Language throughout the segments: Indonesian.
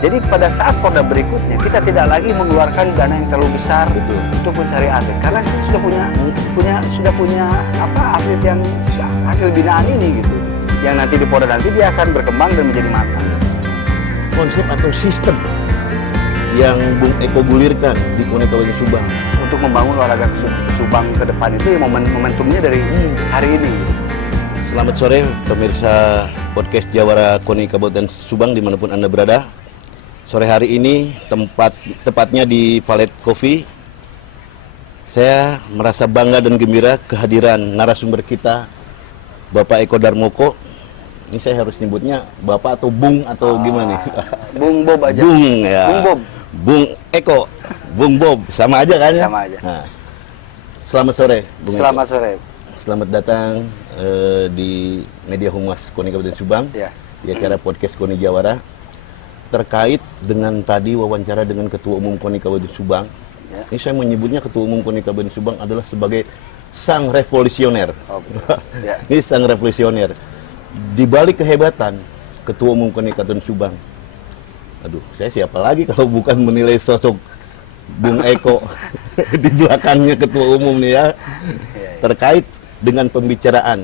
Jadi pada saat Porda berikutnya kita tidak lagi mengeluarkan dana yang terlalu besar untuk mencari atlet, karena kita sudah punya atlet yang hasil binaan ini gitu, yang nanti di Porda nanti dia akan berkembang dan menjadi matang. Konsep atau sistem yang Bung Eko gulirkan di KONI Kabupaten Subang untuk membangun olahraga Subang ke depan itu ya momentumnya dari hari ini. Selamat sore pemirsa podcast Jawara KONI Kabupaten Subang dimanapun Anda berada. Sore hari ini tepatnya di Valet Coffee, saya merasa bangga dan gembira kehadiran narasumber kita, Bapak Eko Darmoko. Ini saya harus nyebutnya Bapak atau Bung atau gimana nih? Bung Bob aja. Bung ya. Bung Bob. Bung Eko, Bung Bob, sama aja kan ya? Sama aja. Nah, selamat sore, Bung Selamat Eko. sore. Selamat datang di Media Humas KONI Kabupaten Subang, Ya. di acara podcast KONI Jawara. Terkait dengan tadi wawancara dengan Ketua Umum KONI Kabupaten Subang, Ya. ini saya menyebutnya Ketua Umum KONI Kabupaten Subang adalah sebagai sang revolusioner. Oh, betul. Ya. Ini sang revolusioner. Di balik kehebatan Ketua Umum KONI Kabupaten Subang, aduh, saya siapa lagi kalau bukan menilai sosok Bung Eko di belakangnya Ketua Umum nih ya, terkait dengan pembicaraan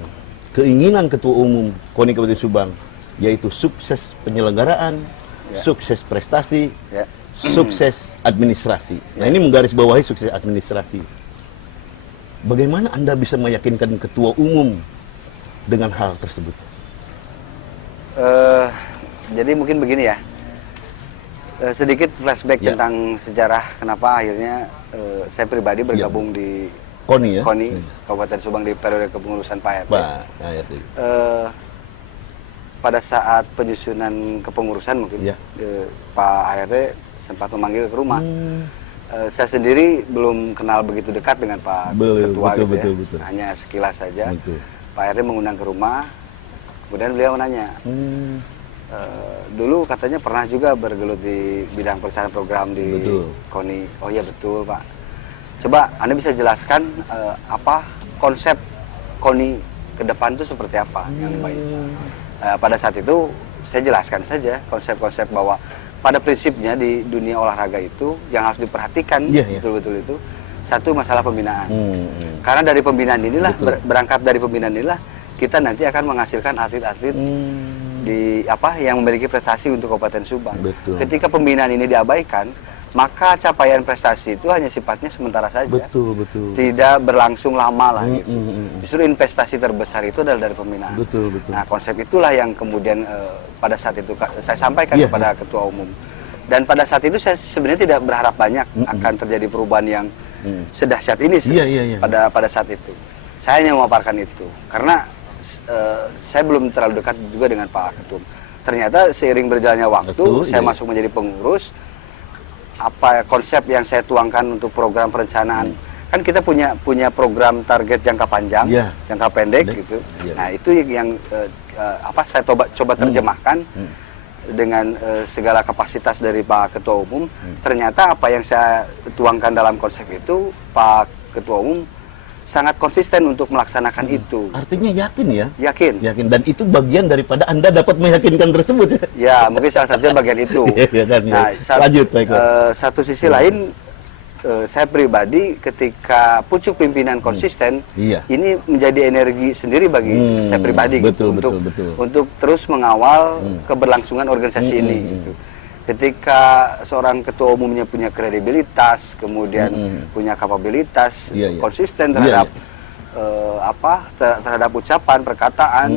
keinginan Ketua Umum KONI Kabupaten Subang, yaitu sukses penyelenggaraan, sukses prestasi, sukses administrasi. Nah, ini menggarisbawahi sukses administrasi. Bagaimana Anda bisa meyakinkan Ketua Umum dengan hal tersebut? Jadi mungkin begini ya, sedikit flashback tentang sejarah kenapa akhirnya saya pribadi bergabung di KONI ya? KONI Kabupaten Subang di periode kepengurusan Pak RT. Pada saat penyusunan kepengurusan mungkin Pak ART sempat memanggil ke rumah. Saya sendiri belum kenal begitu dekat dengan Pak Ketua betul. Hanya sekilas saja. Pak ART mengundang ke rumah, kemudian beliau menanya, dulu katanya pernah juga bergelut di bidang perencanaan program di KONI. Oh iya betul Pak. Coba Anda bisa jelaskan apa konsep KONI ke depan itu seperti apa yang baik. Pada saat itu saya jelaskan saja konsep-konsep bahwa pada prinsipnya di dunia olahraga itu yang harus diperhatikan betul-betul itu satu masalah pembinaan. Karena dari pembinaan inilah berangkat dari pembinaan inilah kita nanti akan menghasilkan atlet-atlet di yang memiliki prestasi untuk Kabupaten Subang. Ketika pembinaan ini diabaikan, maka capaian prestasi itu hanya sifatnya sementara saja. Tidak berlangsung lama lah gitu. Justru investasi terbesar itu adalah dari pembinaan. Nah, konsep itulah yang kemudian pada saat itu saya sampaikan kepada Ketua Umum. Dan pada saat itu saya sebenarnya tidak berharap banyak akan terjadi perubahan yang sedahsyat ini pada saat itu. Saya hanya memaparkan itu karena saya belum terlalu dekat juga dengan Pak Ketum. Ternyata seiring berjalannya waktu, saya masuk menjadi pengurus. Apa konsep yang saya tuangkan untuk program perencanaan, kan kita punya program target jangka panjang, jangka pendek gitu. Nah, itu yang saya coba terjemahkan dengan segala kapasitas dari Pak Ketua Umum. Ternyata apa yang saya tuangkan dalam konsep itu, Pak Ketua Umum sangat konsisten untuk melaksanakan itu. Artinya yakin ya? Yakin. Dan itu bagian daripada Anda dapat meyakinkan tersebut ya? Ya, mungkin salah satunya bagian itu. Nah, lanjut Pak Eko. Satu sisi lain, saya pribadi ketika pucuk pimpinan konsisten, ini menjadi energi sendiri bagi saya pribadi untuk terus mengawal keberlangsungan organisasi ini. Gitu. Ketika seorang ketua umumnya punya kredibilitas, kemudian punya kapabilitas, konsisten terhadap terhadap ucapan, perkataan,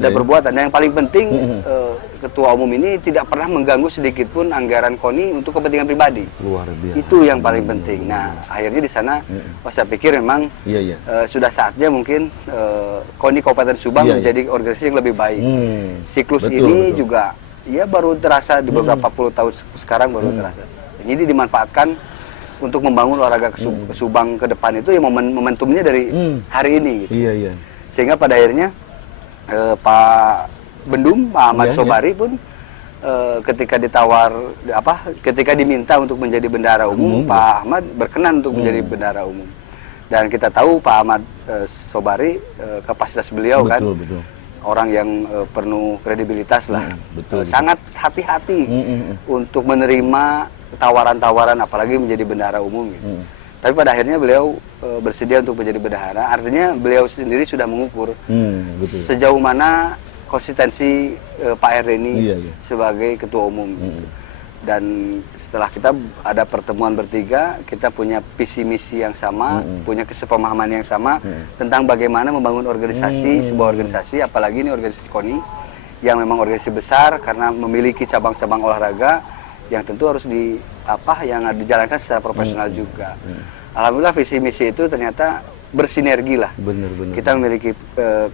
dan perbuatan. Dan yang paling penting, ketua umum ini tidak pernah mengganggu sedikit pun anggaran KONI untuk kepentingan pribadi. Luar biasa. Itu yang paling penting. Nah, akhirnya di sana, saya pikir memang sudah saatnya mungkin KONI Kabupaten Subang menjadi organisasi yang lebih baik. Siklus ini juga baru terasa di beberapa puluh tahun sekarang baru terasa. Jadi dimanfaatkan untuk membangun olahraga Subang ke depan itu momentumnya dari hari ini. Gitu. Sehingga pada akhirnya Pak Bendum, Pak Ahmad Sobari pun ketika diminta untuk menjadi bendahara umum, Pak Ahmad berkenan untuk menjadi bendahara umum. Dan kita tahu Pak Ahmad Sobari kapasitas beliau orang yang penuh kredibilitas lah. Betul. Sangat hati-hati untuk menerima tawaran-tawaran, apalagi menjadi bendahara umum gitu. Tapi pada akhirnya beliau bersedia untuk menjadi bendahara. Artinya beliau sendiri sudah mengukur betul. sejauh mana konsistensi Pak RD ini Iya. sebagai ketua umum. Dan setelah kita ada pertemuan bertiga, kita punya visi misi yang sama, punya kesepemahaman yang sama tentang bagaimana membangun organisasi, sebuah organisasi, apalagi ini organisasi KONI yang memang organisasi besar karena memiliki cabang-cabang olahraga yang tentu harus yang dijalankan secara profesional juga. Alhamdulillah visi misi itu ternyata bersinergi lah. Benar-benar. Kita memiliki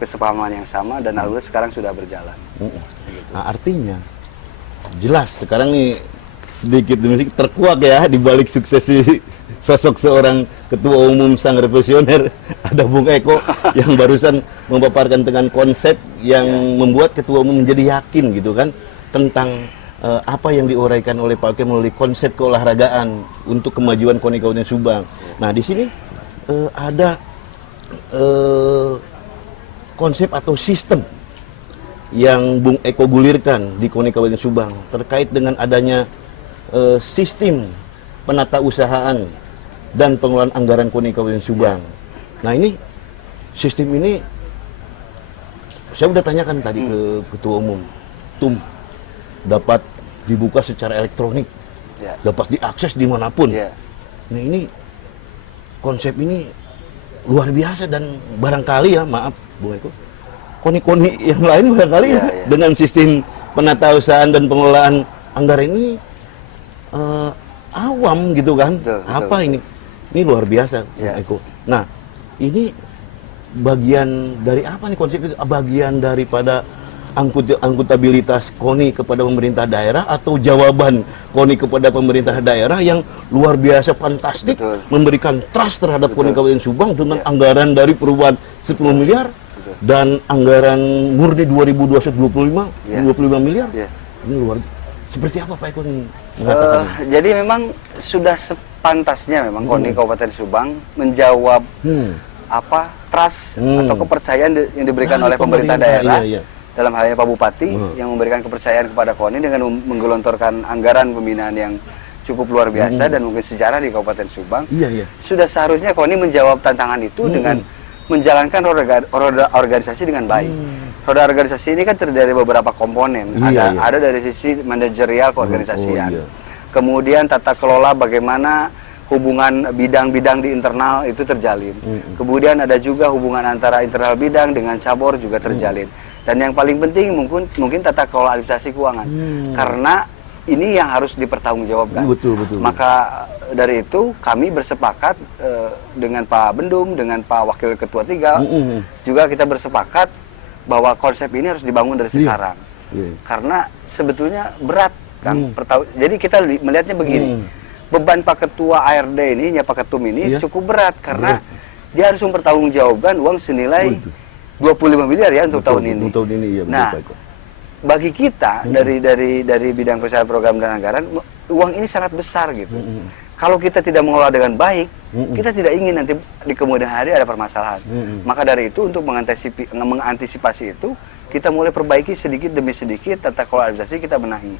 kesepahaman yang sama dan alhamdulillah sekarang sudah berjalan. Nah, artinya jelas sekarang nih sedikit demi sedikit terkuak ya di balik suksesi sosok seorang ketua umum sang revolusioner ada Bung Eko yang barusan memaparkan dengan konsep yang membuat ketua umum menjadi yakin gitu kan tentang apa yang diuraikan oleh Pak Oke melalui konsep keolahragaan untuk kemajuan KONI Kabupaten Subang. Nah, di sini ada konsep atau sistem yang Bung Eko gulirkan di KONI Kabupaten Subang terkait dengan adanya sistem penata usahaan dan pengelolaan anggaran KONI Kabupaten Subang. Nah, ini sistem ini saya sudah tanyakan tadi ke ketua umum, dapat dibuka secara elektronik, dapat diakses dimanapun. Nah, ini konsep ini luar biasa dan barangkali ya, maaf Bung Eko, KONI-KONI yang lain barangkali dengan sistem penata usahaan dan pengelolaan anggaran ini awam gitu kan. Apa ini? Ini luar biasa, Eko. Nah, ini bagian dari apa nih konsep itu? Bagian daripada angkutabilitas KONI kepada pemerintah daerah atau jawaban KONI kepada pemerintah daerah yang luar biasa fantastik, memberikan trust terhadap KONI Kabupaten Subang dengan anggaran dari perubahan 10 miliar dan anggaran murni 2025 miliar. Ini luar biasa. Seperti apa Pak Eko mengatakan? Jadi memang sudah sepantasnya memang KONI Kabupaten Subang menjawab trust atau kepercayaan yang diberikan oleh pemerintah daerah. Dalam halnya Pak Bupati yang memberikan kepercayaan kepada KONI dengan menggelontorkan anggaran pembinaan yang cukup luar biasa dan mungkin sejarah di Kabupaten Subang. Sudah seharusnya KONI menjawab tantangan itu dengan menjalankan roda organisasi dengan baik. Roda organisasi ini kan terdiri dari beberapa komponen. Ada dari sisi manajerial keorganisasian. Kemudian tata kelola bagaimana hubungan bidang-bidang di internal itu terjalin. Kemudian ada juga hubungan antara internal bidang dengan cabur juga terjalin. Dan yang paling penting mungkin tata kelola administrasi keuangan. Karena ini yang harus dipertanggungjawabkan. Betul. Maka dari itu kami bersepakat dengan Pak Bendum, dengan Pak Wakil Ketua 3, juga kita bersepakat bahwa konsep ini harus dibangun dari sekarang. Karena sebetulnya berat kan. Jadi kita melihatnya begini, beban Pak Ketua ARD ini, Pak Ketum ini cukup berat karena dia harus mempertanggungjawabkan uang senilai 25 miliar ya untuk tahun ini. Nah, bagi kita dari bidang perencanaan program dan anggaran, uang ini sangat besar gitu. Kalau kita tidak mengelola dengan baik, kita tidak ingin nanti di kemudian hari ada permasalahan. Maka dari itu untuk mengantisipasi itu, kita mulai perbaiki sedikit demi sedikit tata kelola administrasi kita benahi.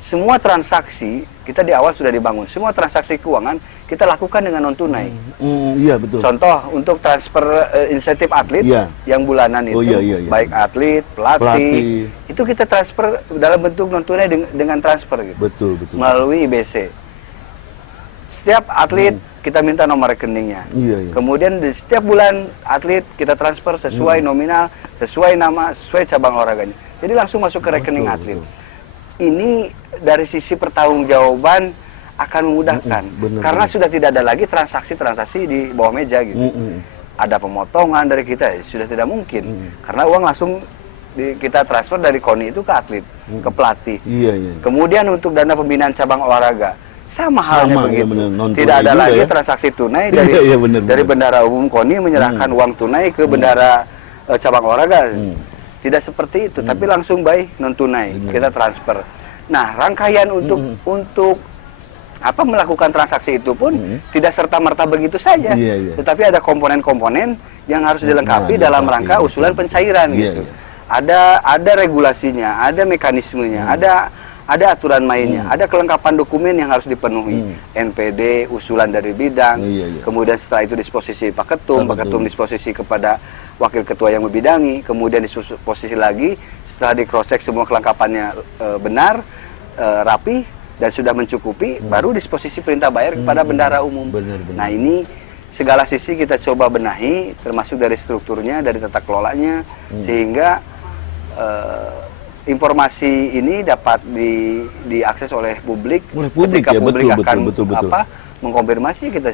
Semua transaksi kita di awal sudah dibangun. Semua transaksi keuangan kita lakukan dengan non tunai. Betul. Contoh untuk transfer insentif atlet yang bulanan itu, baik atlet, pelatih, itu kita transfer dalam bentuk non tunai dengan transfer gitu. Betul. Melalui IBC. Setiap atlet kita minta nomor rekeningnya. Kemudian di setiap bulan atlet kita transfer sesuai nominal, sesuai nama, sesuai cabang olahraganya. Jadi langsung masuk ke rekening atlet. Ini dari sisi pertanggungjawaban akan memudahkan. Karena sudah tidak ada lagi transaksi-transaksi di bawah meja gitu. Ada pemotongan dari kita, sudah tidak mungkin. Karena uang langsung kita transfer dari KONI itu ke atlet, ke pelatih. Kemudian untuk dana pembinaan cabang olahraga, sama halnya begitu. Tidak ada lagi transaksi tunai dari bendahara umum KONI menyerahkan uang tunai ke bendahara cabang olahraga. Tidak seperti itu, tapi langsung by non tunai kita transfer. Nah, rangkaian untuk melakukan transaksi itu pun tidak serta-merta begitu saja. Tetapi ada komponen-komponen yang harus dilengkapi dalam rangka usulan pencairan gitu. ada regulasinya, ada mekanismenya, ada aturan mainnya, ada kelengkapan dokumen yang harus dipenuhi, NPD, usulan dari bidang, kemudian setelah itu disposisi Pak Ketum disposisi kepada Wakil Ketua yang membidangi, kemudian disposisi lagi setelah di cross check semua kelengkapannya benar, rapi dan sudah mencukupi, baru disposisi perintah bayar kepada bendahara umum. Nah ini segala sisi kita coba benahi, termasuk dari strukturnya, dari tata kelolanya, sehingga informasi ini dapat diakses oleh publik. Ketika ya, publik akan betul. mengkonfirmasi, kita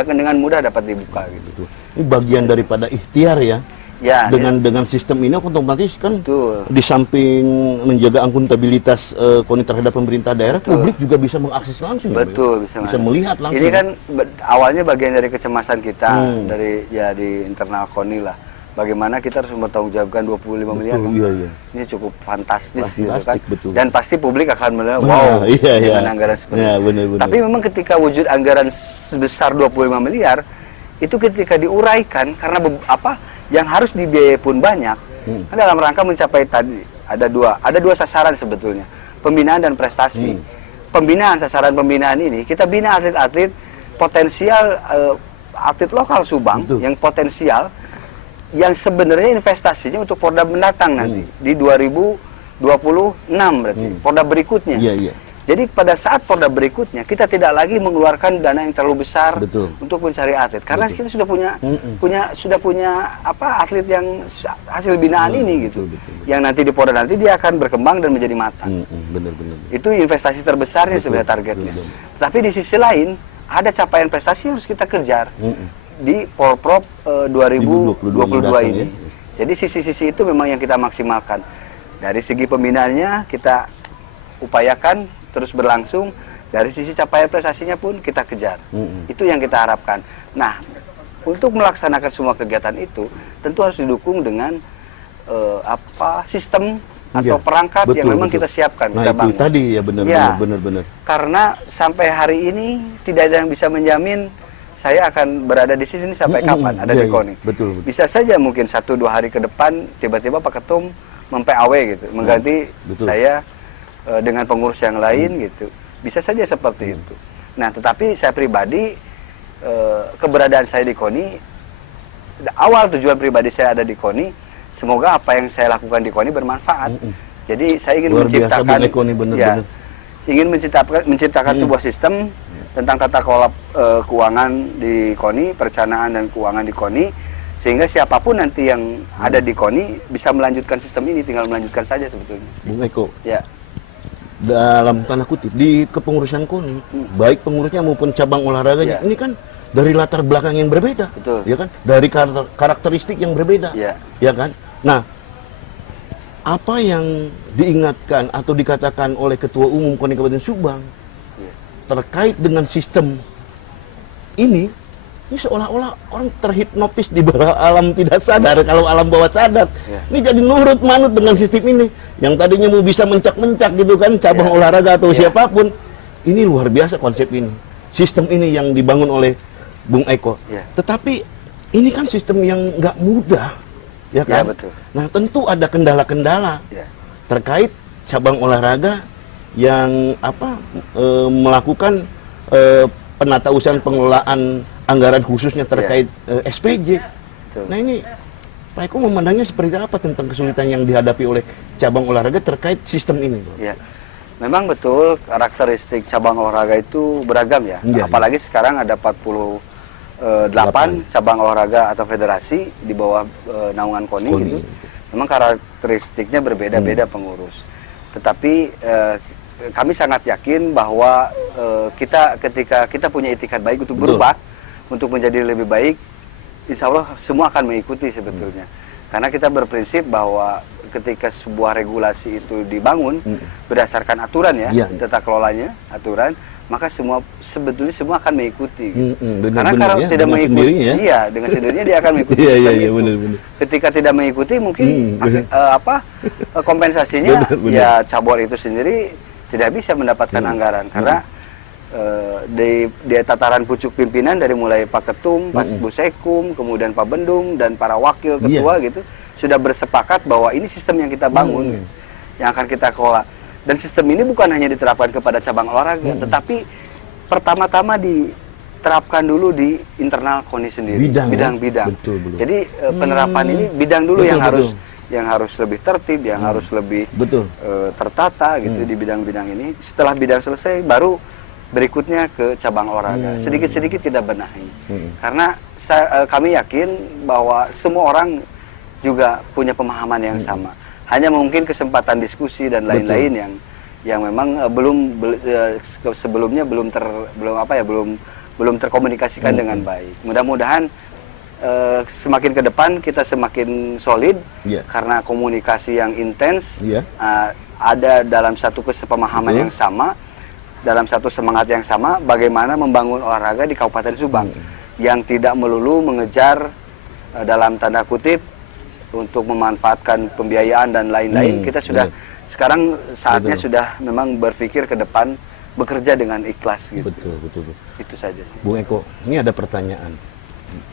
dengan mudah dapat dibuka gitu. Ini bagian daripada ikhtiar ya. Ya, dengan sistem ini otomatis kan betul. Di samping menjaga akuntabilitas KONI terhadap pemerintah daerah, publik juga bisa mengakses langsung. Betul, ya, bisa melihat langsung. Ini kan awalnya bagian dari kecemasan kita dari di internal KONI lah. Bagaimana kita harus mempertanggungjawabkan 25 miliar. Iya. Ini cukup fantastis gitu kan. Betul. Dan pasti publik akan melihat wow, dengan anggaran seperti itu. Bener. Tapi memang ketika wujud anggaran sebesar 25 miliar itu ketika diuraikan karena yang harus dibiayai pun banyak. Kan dalam rangka mencapai tadi ada dua sasaran sebetulnya, pembinaan dan prestasi. Pembinaan, sasaran pembinaan ini kita bina atlet-atlet potensial, atlet lokal Subang yang potensial, yang sebenarnya investasinya untuk Porda mendatang nanti di 2026 berarti Porda berikutnya. Jadi pada saat Porda berikutnya kita tidak lagi mengeluarkan dana yang terlalu besar untuk mencari atlet, karena kita sudah punya atlet yang hasil binaan ini gitu. Yang nanti di Porda nanti dia akan berkembang dan menjadi matang. Itu investasi terbesarnya sebenarnya targetnya. Tapi di sisi lain ada capaian prestasi yang harus kita kejar di Porprov 2022 ini. Jadi sisi-sisi itu memang yang kita maksimalkan. Dari segi pembinaannya kita upayakan terus berlangsung, dari sisi capaian prestasinya pun kita kejar. Itu yang kita harapkan. Nah, untuk melaksanakan semua kegiatan itu tentu harus didukung dengan sistem atau perangkat yang memang kita siapkan. Nah, kita itu bangun. tadi ya benar. Karena sampai hari ini tidak ada yang bisa menjamin saya akan berada di sini sampai kapan ada di KONI. Betul. Bisa saja mungkin 1-2 hari ke depan tiba-tiba Pak Ketum mem-PAW gitu, mengganti saya dengan pengurus yang lain gitu. Bisa saja seperti itu. Nah, tetapi saya pribadi keberadaan saya di KONI, awal tujuan pribadi saya ada di KONI, semoga apa yang saya lakukan di KONI bermanfaat. Jadi saya ingin menciptakan sebuah sistem tentang tata kelola keuangan di KONI, perencanaan dan keuangan di KONI, sehingga siapapun nanti yang ada di KONI bisa melanjutkan sistem ini, tinggal melanjutkan saja sebetulnya. Bung Eko, ya, dalam tanda kutip di kepengurusan KONI, baik pengurusnya maupun cabang olahraganya, ini kan dari latar belakang yang berbeda, ya kan, dari karakteristik yang berbeda, ya kan. Nah, apa yang diingatkan atau dikatakan oleh Ketua Umum KONI Kabupaten Subang terkait dengan sistem ini seolah-olah orang terhipnotis di bawah alam tidak sadar, kalau alam bawah sadar. Ini jadi nurut manut dengan sistem ini. Yang tadinya mau bisa mencak-mencak gitu kan, cabang olahraga atau siapapun. Ini luar biasa konsep ini. Sistem ini yang dibangun oleh Bung Eko. Tetapi ini kan sistem yang nggak mudah, ya kan? Betul. Nah, tentu ada kendala-kendala terkait cabang olahraga yang melakukan penatausahaan pengelolaan anggaran khususnya terkait SPJ. Nah, ini Pak Eko memandangnya seperti apa tentang kesulitan yang dihadapi oleh cabang olahraga terkait sistem ini? Ya, memang betul karakteristik cabang olahraga itu beragam ya. Apalagi sekarang ada 48 cabang olahraga atau federasi di bawah naungan KONI gitu. Memang karakteristiknya berbeda-beda pengurus. Tetapi kami sangat yakin bahwa ketika kita punya itikat baik untuk berubah, untuk menjadi lebih baik, insya Allah semua akan mengikuti sebetulnya. Karena kita berprinsip bahwa ketika sebuah regulasi itu dibangun berdasarkan aturan tata kelolanya, aturan, maka sebetulnya semua akan mengikuti. Karena kalau tidak mengikuti, dengan sendirinya dia akan mengikuti sistem itu. Bener. Ketika tidak mengikuti, mungkin kompensasinya cabur itu sendiri tidak bisa mendapatkan anggaran, karena di tataran pucuk pimpinan dari mulai Pak Ketum, Pak Busekum, kemudian Pak Bendung dan para wakil ketua gitu sudah bersepakat bahwa ini sistem yang kita bangun, yang akan kita kelola. Dan sistem ini bukan hanya diterapkan kepada cabang olahraga, tetapi pertama-tama diterapkan dulu di internal KONI sendiri, bidang-bidang. Jadi penerapan ini bidang dulu yang harus lebih tertib, yang harus lebih tertata gitu di bidang-bidang ini. Setelah bidang selesai, baru berikutnya ke cabang olahraga. Sedikit-sedikit kita benahi. Karena kami yakin bahwa semua orang juga punya pemahaman yang sama. Hanya mungkin kesempatan diskusi dan lain-lain yang memang sebelumnya belum terkomunikasikan dengan baik. Mudah-mudahan semakin ke depan kita semakin solid karena komunikasi yang intens, ada dalam satu kesepemahaman yang sama, dalam satu semangat yang sama, bagaimana membangun olahraga di Kabupaten Subang yang tidak melulu mengejar dalam tanda kutip untuk memanfaatkan pembiayaan dan lain-lain. Kita sudah sekarang saatnya sudah memang berpikir ke depan, bekerja dengan ikhlas gitu. Betul. Itu saja sih. Bung Eko, ini ada pertanyaan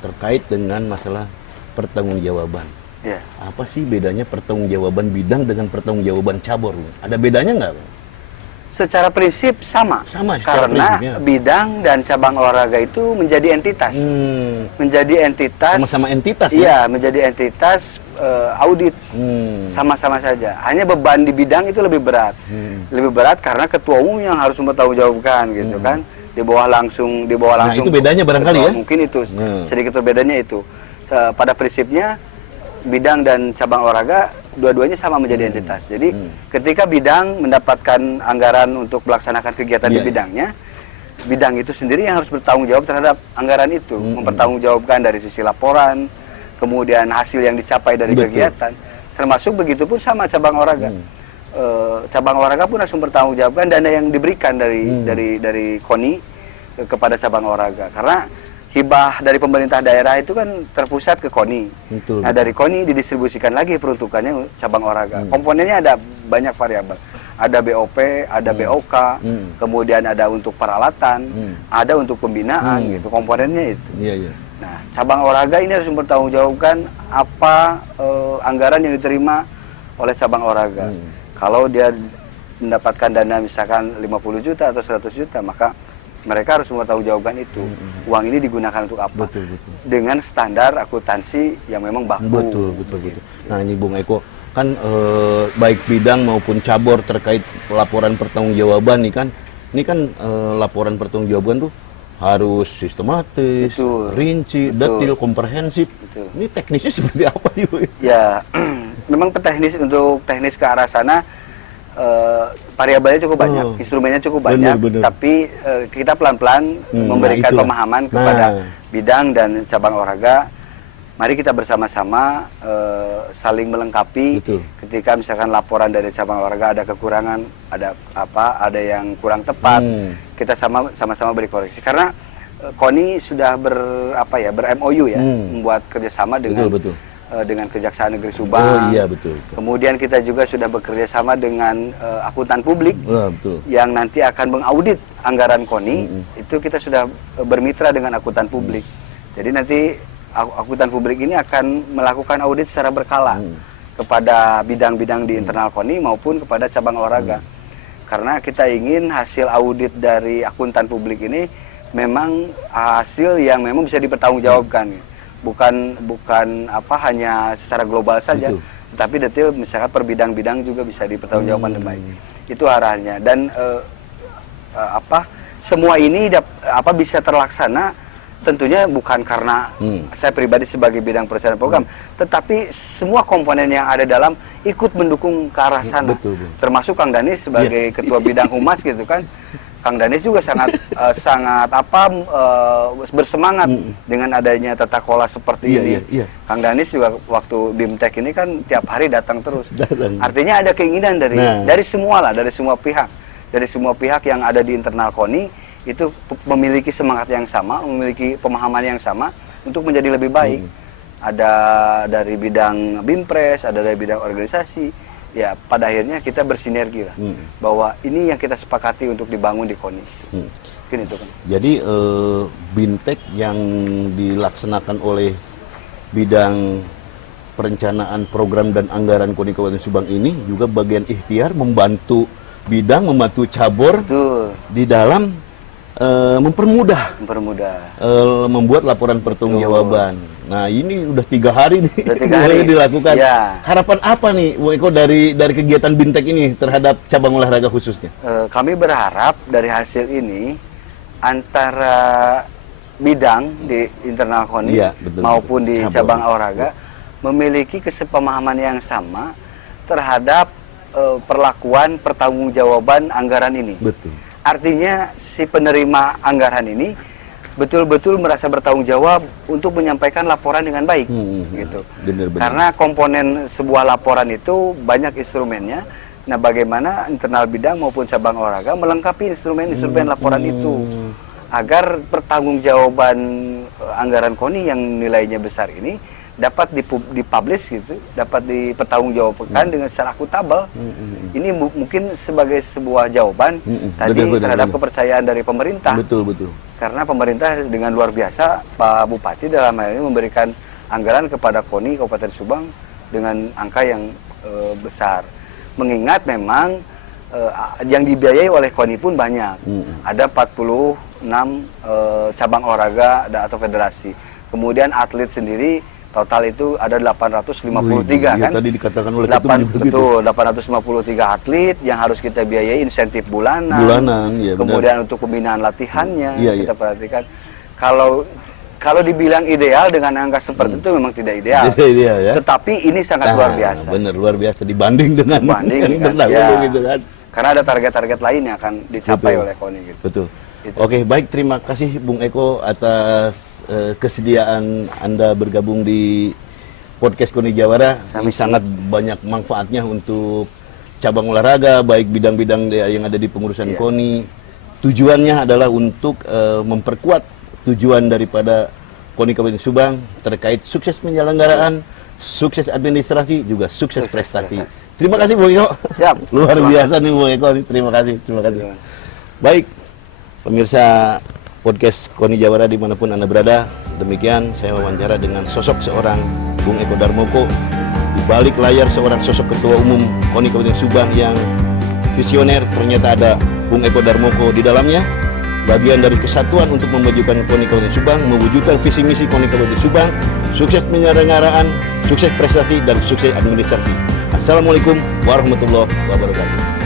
terkait dengan masalah pertanggungjawaban. Apa sih bedanya pertanggungjawaban bidang dengan pertanggungjawaban cabur? Ada bedanya nggak? Secara prinsip sama karena bidang dan cabang olahraga itu menjadi entitas, sama-sama entitas. Iya, menjadi entitas audit, sama-sama saja. Hanya beban di bidang itu lebih berat, karena ketua umum yang harus mempertanggungjawabkan gitu kan, di bawah langsung. Nah, itu bedanya barangkali ya? Mungkin itu sedikit berbedanya itu. Pada prinsipnya bidang dan cabang olahraga dua-duanya sama menjadi entitas. Jadi ketika bidang mendapatkan anggaran untuk melaksanakan kegiatan di bidangnya, bidang itu sendiri yang harus bertanggung jawab terhadap anggaran itu, mempertanggungjawabkan dari sisi laporan, kemudian hasil yang dicapai dari kegiatan, termasuk begitu pun sama cabang olahraga. Cabang olahraga pun harus mempertanggungjawabkan dana yang diberikan dari KONI kepada cabang olahraga, karena hibah dari pemerintah daerah itu kan terpusat ke KONI. Nah, dari KONI didistribusikan lagi peruntukannya cabang olahraga. Komponennya ada banyak variabel. Ada BOP, ada BOK, kemudian ada untuk peralatan, ada untuk pembinaan gitu. Komponennya itu. Nah, cabang olahraga ini harus mempertanggungjawabkan apa anggaran yang diterima oleh cabang olahraga. Kalau dia mendapatkan dana misalkan 50 juta atau 100 juta, maka mereka harus mempertanggungjawabkan itu. Uang ini digunakan untuk apa? Dengan standar akuntansi yang memang baku. Betul. Nah, ini Bung Eko, kan baik bidang maupun cabur terkait laporan pertanggungjawaban ini kan laporan pertanggungjawaban tuh harus sistematis, rinci, detail, komprehensif. Ini teknisnya seperti apa Ibu? Ya, memang untuk teknis ke arah sana variabelnya cukup banyak, instrumennya cukup banyak, tapi kita pelan-pelan memberikan pemahaman kepada bidang dan cabang olahraga. Mari kita bersama-sama saling melengkapi. Ketika misalkan laporan dari cabang olahraga ada kekurangan, ada yang kurang tepat, kita sama-sama beri koreksi. Karena KONI sudah ber-MOU ya, membuat kerjasama dengan Kejaksaan Negeri Subang. Kemudian kita juga sudah bekerja sama dengan akuntan publik yang nanti akan mengaudit anggaran KONI. Itu kita sudah bermitra dengan akuntan publik. Jadi nanti akuntan publik ini akan melakukan audit secara berkala kepada bidang-bidang di internal KONI maupun kepada cabang olahraga. Karena kita ingin hasil audit dari akuntan publik ini memang hasil yang memang bisa dipertanggungjawabkan. Bukan hanya secara global saja, tapi detail misalkan per bidang-bidang juga bisa dipertanggungjawabkan dengan baik. Itu arahnya. Dan semua ini bisa terlaksana tentunya bukan karena saya pribadi sebagai bidang perencanaan program, tetapi semua komponen yang ada dalam ikut mendukung ke arah sana. Termasuk Kang Danis sebagai ketua bidang humas gitu kan. Kang Danis juga sangat bersemangat dengan adanya tata kelola seperti ini. Kang Danis juga waktu BIMTEK ini kan tiap hari datang terus. Artinya ada keinginan dari semua pihak yang ada di internal KONI itu memiliki semangat yang sama, memiliki pemahaman yang sama untuk menjadi lebih baik. Ada dari bidang BIMPRES, ada dari bidang organisasi, ya pada akhirnya kita bersinergi lah, bahwa ini yang kita sepakati untuk dibangun di KONI. Mungkin itu kan. Jadi Bintek yang dilaksanakan oleh bidang perencanaan program dan anggaran KONI Kabupaten Subang ini juga bagian ikhtiar membantu bidang, membantu cabur Betul. di dalam mempermudah membuat laporan pertanggungjawaban. Nah ini udah 3 hari nih Udah 3 hari dilakukan. Ya. Harapan apa nih Bu Eko dari kegiatan Bintek ini terhadap cabang olahraga khususnya? Kami berharap dari hasil ini antara bidang di internal KONI Iya, betul, maupun betul. di cabang olahraga memiliki kesepemahaman yang sama terhadap perlakuan pertanggungjawaban anggaran ini. Betul. Artinya si penerima anggaran ini betul-betul merasa bertanggung jawab untuk menyampaikan laporan dengan baik, gitu. Benar-benar. Karena komponen sebuah laporan itu banyak instrumennya. Nah, bagaimana internal bidang maupun cabang olahraga melengkapi instrumen-instrumen laporan itu agar pertanggungjawaban anggaran KONI yang nilainya besar ini dapat dipublish gitu, dapat dipertanggungjawabkan dengan secara akuntabel. Ini mungkin sebagai sebuah jawaban tadi terhadap kepercayaan dari pemerintah. Betul. Karena pemerintah dengan luar biasa, Pak Bupati dalam hal ini memberikan anggaran kepada KONI Kabupaten Subang dengan angka yang besar. Mengingat memang yang dibiayai oleh KONI pun banyak. Ada 46 cabang olahraga atau federasi. Kemudian atlet sendiri total itu ada 853 kan? Tadi dikatakan oleh 853 atlet yang harus kita biayai insentif bulanan. Ya, kemudian untuk pembinaan latihannya kita iya. perhatikan. Kalau dibilang ideal dengan angka seperti itu memang tidak ideal. Ya. Tetapi ini sangat luar biasa. Benar, luar biasa dibanding dengan yang terdahulu gitu kan. Karena ada target-target lain yang akan dicapai oleh KONI gitu. Betul. Oke, baik, terima kasih Bung Eko atas kesediaan Anda bergabung di podcast KONI Jawara. Ini sangat banyak manfaatnya untuk cabang olahraga, baik bidang-bidang yang ada di pengurusan KONI. Tujuannya adalah untuk memperkuat tujuan daripada KONI Kabupaten Subang terkait sukses penyelenggaraan, sukses administrasi, juga sukses prestasi. Terima kasih Bung Eko. Siap. Luar biasa nih Bung Eko. Terima kasih. Baik, pemirsa podcast KONI Jawara dimanapun Anda berada, demikian saya wawancara dengan sosok seorang Bung Eko Darmoko. Di balik layar seorang sosok ketua umum KONI Kabupaten Subang yang visioner, ternyata ada Bung Eko Darmoko di dalamnya. Bagian dari kesatuan untuk memajukan KONI Kabupaten Subang, mewujudkan visi misi KONI Kabupaten Subang, sukses penyelenggaraan, sukses prestasi, dan sukses administrasi. Assalamualaikum warahmatullahi wabarakatuh.